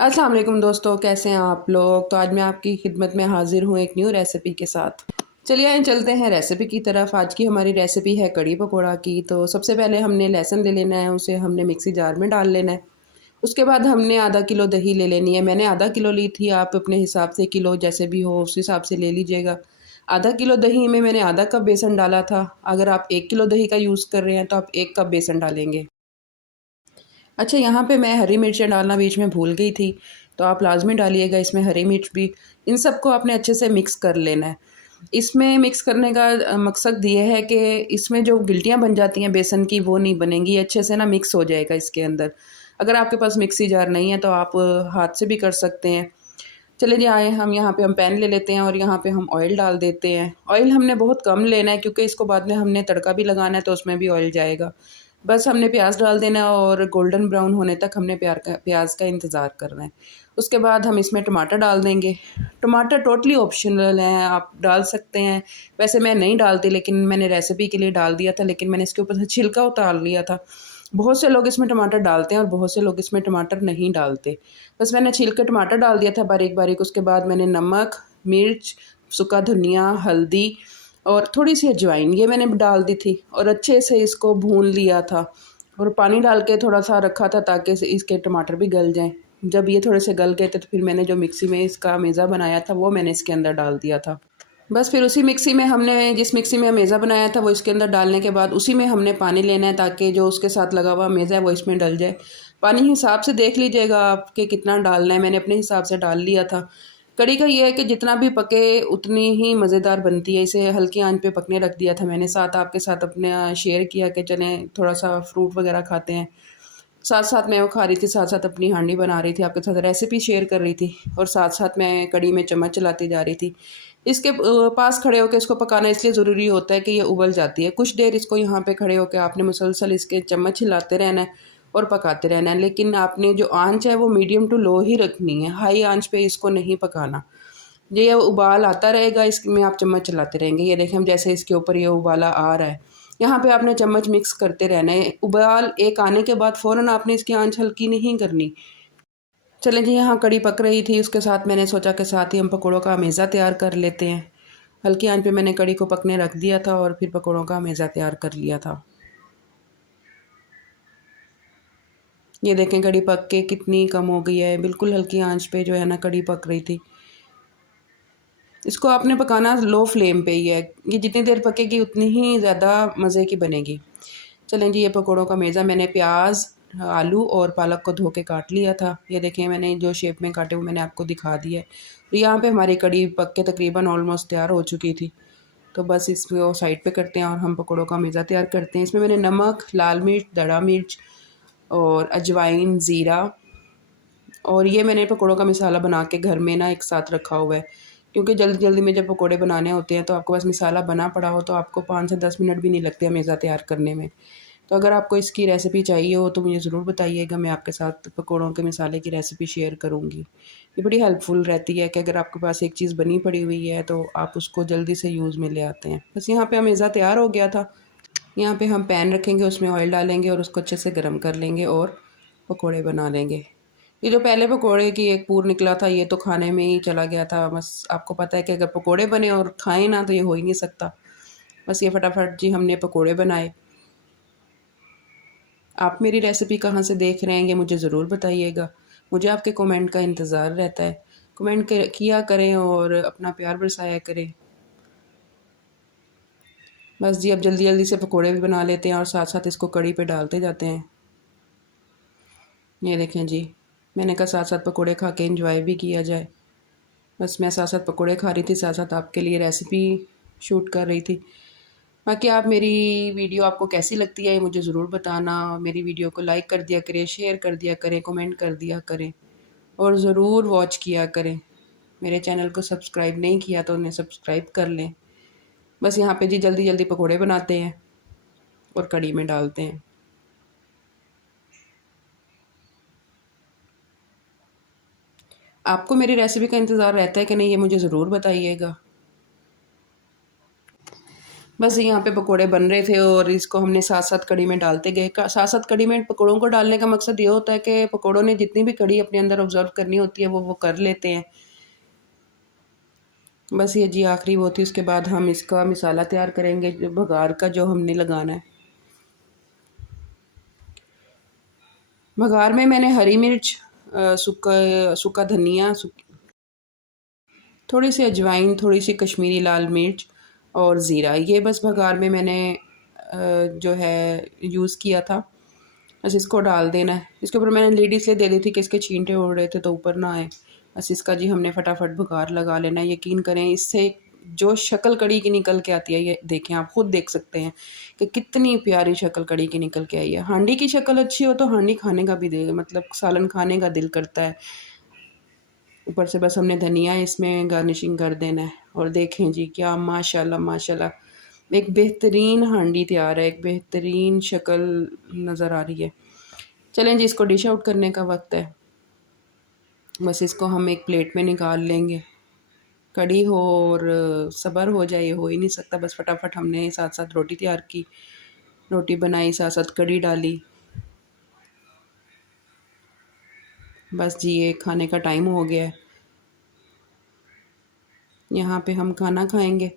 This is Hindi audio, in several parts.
अस्सलाम वालेकुम दोस्तों, कैसे हैं आप लोग। तो आज मैं आपकी खिदमत में हाजिर हूँ एक न्यू रेसिपी के साथ। चलिए आइए चलते हैं रेसिपी की तरफ। आज की हमारी रेसिपी है कड़ी पकौड़ा की। तो सबसे पहले हमने लहसुन ले लेना है, उसे हमने मिक्सी जार में डाल लेना है। उसके बाद हमने आधा किलो दही ले लेनी है। मैंने आधा किलो ली थी, आप अपने हिसाब से किलो जैसे भी हो उस हिसाब से ले लीजिएगा। आधा किलो दही में मैंने आधा कप बेसन डाला था। अगर आप 1 किलो दही का यूज़ कर रहे हैं तो आप 1 कप बेसन डालेंगे। अच्छा, यहाँ पे मैं हरी मिर्चें डालना बीच में भूल गई थी, तो आप लाज़मी डालिएगा इसमें हरी मिर्च भी। इन सबको आपने अच्छे से मिक्स कर लेना है। इसमें मिक्स करने का मकसद ये है कि इसमें जो गिल्टियाँ बन जाती हैं बेसन की वो नहीं बनेंगी, अच्छे से ना मिक्स हो जाएगा इसके अंदर। अगर आपके पास मिक्सी जार नहीं है तो आप हाथ से भी कर सकते हैं। चलिए जी आए हम यहाँ पे हम पैन ले लेते हैं और यहाँ पे हम ऑयल डाल देते हैं। ऑयल हमने बहुत कम लेना है क्योंकि इसको बाद में हमने तड़का भी लगाना है तो उसमें भी ऑयल जाएगा। बस हमने प्याज डाल देना है और गोल्डन ब्राउन होने तक हमने प्याज का इंतज़ार करना है। उसके बाद हम इसमें टमाटर डाल देंगे। टमाटर टोटली ऑप्शनल है, आप डाल सकते हैं। वैसे मैं नहीं डालती लेकिन मैंने रेसिपी के लिए डाल दिया था, लेकिन मैंने इसके ऊपर से छिलका उतार लिया था। बहुत से लोग इसमें टमाटर डालते हैं और बहुत से लोग इसमें टमाटर नहीं डालते। बस मैंने छील के टमाटर डाल दिया था बारीक-बारीक। उसके बाद मैंने नमक, मिर्च, सूखा धनिया, हल्दी और थोड़ी-सी अजवाइन ये मैंने डाल दी थी और अच्छे से इसको भून लिया था और पानी डाल के थोड़ा-सा रखा था ताकि इसके टमाटर भी गल जाएँ। जब ये थोड़े से गल गए थे तो फिर मैंने जो मिक्सी में इसका मेज़ा बनाया था वो मैंने इसके अंदर डाल दिया था। बस फिर उसी मिक्सी में हमने जिस मिक्सी में मेज़ा बनाया था वो इसके अंदर डालने के बाद उसी में हमने पानी लेना है ताकि जो उसके साथ लगा हुआ मेज़ा है वो इसमें डल जाए। पानी हिसाब से देख लीजिएगा आप कि कितना डालना है, मैंने अपने हिसाब से डाल लिया था। कढ़ी का ये है कि जितना भी पके उतनी ही मज़ेदार बनती है। इसे हल्की आंच पे पकने रख दिया था मैंने। साथ आपके साथ अपना शेयर किया कि चलें थोड़ा-सा फ्रूट वग़ैरह खाते हैं। साथ-साथ मैं वो खा रही थी, साथ-साथ अपनी हांडी बना रही थी, आपके साथ रेसिपी शेयर कर रही थी और साथ-साथ मैं कढ़ी में चम्मच चलाती जा रही थी। इसके पास खड़े होके इसको पकाना इसलिए ज़रूरी होता है कि ये उबल जाती है। कुछ देर इसको यहाँ पे खड़े होके आपने मुसलसल इसके चम्मच हिलाते रहना है और पकाते रहना है। लेकिन आपने जो आँच है वो मीडियम टू लो ही रखनी है, हाई आँच पे इसको नहीं पकाना। ये उबाल आता रहेगा, इसमें आप चम्मच चलाते रहेंगे। ये देखें हम जैसे इसके ऊपर ये उबाला आ रहा है, यहाँ पे आपने चम्मच मिक्स करते रहना है। उबाल एक आने के बाद फ़ौरन आपने इसकी आँच हल्की नहीं करनी। चलें जी, यहाँ कढ़ी पक रही थी, उसके साथ मैंने सोचा कि साथ ही हम पकौड़ों का मेज़ा तैयार कर लेते हैं। हल्की आंच पे मैंने कढ़ी को पकने रख दिया था और फिर पकौड़ों का मेज़ा तैयार कर लिया था। ये देखें कढ़ी पक के कितनी कम हो गई है, बिल्कुल हल्की आंच पे जो है ना कढ़ी पक रही थी। इसको आपने पकाना लो फ्लेम पे ही है, ये जितनी देर पकेगी उतनी ही ज़्यादा मज़े की बनेगी। चलें जी, ये पकौड़ों का मेज़ा मैंने प्याज, आलू और पालक को धो के काट लिया था। ये देखें मैंने जो शेप में काटे वो मैंने आपको दिखा दिया है। तो यहाँ पे हमारी कढ़ी पक के तकरीबन ऑलमोस्ट तैयार हो चुकी थी। तो बस इसको साइड पे करते हैं और हम पकौड़ों का मेज़ा तैयार करते हैं। इसमें मैंने नमक, लाल मिर्च, दड़ा मिर्च और अजवाइन, ज़ीरा और ये मैंने पकौड़ों का मसाला बना के घर में ना एक साथ रखा हुआ है। क्योंकि जल्दी-जल्दी में जब पकौड़े बनाने होते हैं तो आपके पास मसाला बना पड़ा हो तो आपको 5 से 10 मिनट भी नहीं लगते मेज़ा तैयार करने में। तो अगर आपको इसकी रेसिपी चाहिए हो तो मुझे ज़रूर बताइएगा, मैं आपके साथ पकौड़ों के मसाले की रेसिपी शेयर करूँगी। ये बड़ी हेल्पफुल रहती है कि अगर आपके पास एक चीज़ बनी पड़ी हुई है तो आप उसको जल्दी से यूज़ में ले आते हैं। बस यहाँ पे मेज़ा तैयार हो गया था। यहाँ पे हम पैन रखेंगे, उसमें ऑयल डालेंगे और उसको अच्छे से गर्म कर लेंगे और पकौड़े बना लेंगे। ये जो पहले पकौड़े की एक पूर निकला था ये तो खाने में ही चला गया था। बस आपको पता है कि अगर पकौड़े बने और खाएँ ना तो ये हो ही नहीं सकता। बस ये फटाफट जी हमने पकौड़े बनाए। आप मेरी रेसिपी कहाँ से देख रहे हैं ये मुझे ज़रूर बताइएगा। मुझे आपके कमेंट का इंतज़ार रहता है। कमेंट किया करें और अपना प्यार बरसाया करें। बस जी अब जल्दी-जल्दी से पकौड़े भी बना लेते हैं और साथ-साथ इसको कढ़ी पे डालते जाते हैं। ये देखें जी, मैंने कहा साथ-साथ पकौड़े खा के एंजॉय भी किया जाए। बस मैं साथ-साथ पकौड़े खा रही थी, साथ-साथ आपके लिए रेसिपी शूट कर रही थी। बाकी आप मेरी वीडियो आपको कैसी लगती है ये मुझे ज़रूर बताना। मेरी वीडियो को लाइक कर दिया करें, शेयर कर दिया करें, कमेंट कर दिया करें और ज़रूर वॉच किया करें। मेरे चैनल को सब्सक्राइब नहीं किया तो उन्हें सब्सक्राइब कर लें। बस यहाँ पे जी जल्दी-जल्दी पकौड़े बनाते हैं और कढ़ी में डालते हैं। आपको मेरी रेसिपी का इंतज़ार रहता है कि नहीं ये मुझे ज़रूर बताइएगा। बस यहाँ पे पकोड़े बन रहे थे और इसको हमने साथ साथ कड़ी में डालते गए। साथ साथ कड़ी में पकोड़ों को डालने का मकसद ये होता है कि पकोड़ों ने जितनी भी कड़ी अपने अंदर ऑब्जर्व करनी होती है वो कर लेते हैं। बस ये जी आखिरी वो थी। उसके बाद हम इसका मसाला तैयार करेंगे जो बघार का, जो हमने लगाना है। बघार में मैंने हरी मिर्च, सूखा सूखा धनिया, थोड़ी सी अजवाइन, थोड़ी सी कश्मीरी लाल मिर्च और ज़ीरा, ये बस बघार में मैंने जो है यूज़ किया था। बस इसको डाल देना है। इसके ऊपर मैंने लीड इसलिए दे दी थी कि इसके छींटे उड़ रहे थे तो ऊपर ना आए। बस इसका जी हमने फटाफट बघार लगा लेना है। यकीन करें इससे जो शक्ल कड़ी की निकल के आती है, ये देखें, आप खुद देख सकते हैं कि कितनी प्यारी शक्ल कड़ी की निकल के आई है। हांडी की शक्ल अच्छी हो तो हांडी खाने का भी दिल, मतलब सालन खाने का दिल करता है। ऊपर से बस हमने धनिया इसमें गार्निशिंग कर देना है। और देखें जी क्या माशाल्लाह माशाल्लाह एक बेहतरीन हांडी तैयार है, एक बेहतरीन शक्ल नज़र आ रही है। चलें जी, इसको डिश आउट करने का वक्त है। बस इसको हम एक प्लेट में निकाल लेंगे। कड़ी हो और सब्र हो जाए, हो ही नहीं सकता। बस फटाफट हमने साथ साथ रोटी तैयार की, रोटी बनाई, साथ साथ कड़ी डाली। बस जी ये खाने का टाइम हो गया है। यहाँ पे हम खाना खाएंगे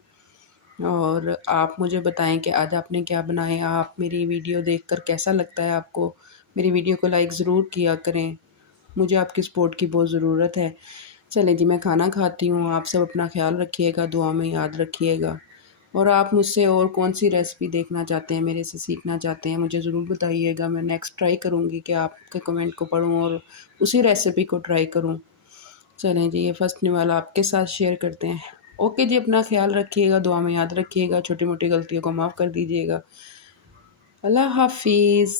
और आप मुझे बताएं कि आज आपने क्या बनाया। आप मेरी वीडियो देखकर कैसा लगता है आपको। मेरी वीडियो को लाइक ज़रूर किया करें, मुझे आपकी सपोर्ट की बहुत ज़रूरत है। चलें जी, मैं खाना खाती हूँ। आप सब अपना ख्याल रखिएगा, दुआ में याद रखिएगा। और आप मुझसे और कौन सी रेसिपी देखना चाहते हैं, मेरे से सीखना चाहते हैं, मुझे ज़रूर बताइएगा। मैं नेक्स्ट ट्राई करूँगी कि आपके कमेंट को पढूँ और उसी रेसिपी को ट्राई करूँ। चलें जी, ये फर्स्ट निवाला आपके साथ शेयर करते हैं। ओके जी, अपना ख्याल रखिएगा, दुआ में याद रखिएगा, छोटी मोटी गलतियों को माफ़ कर दीजिएगा। अल्लाह हाफिज़।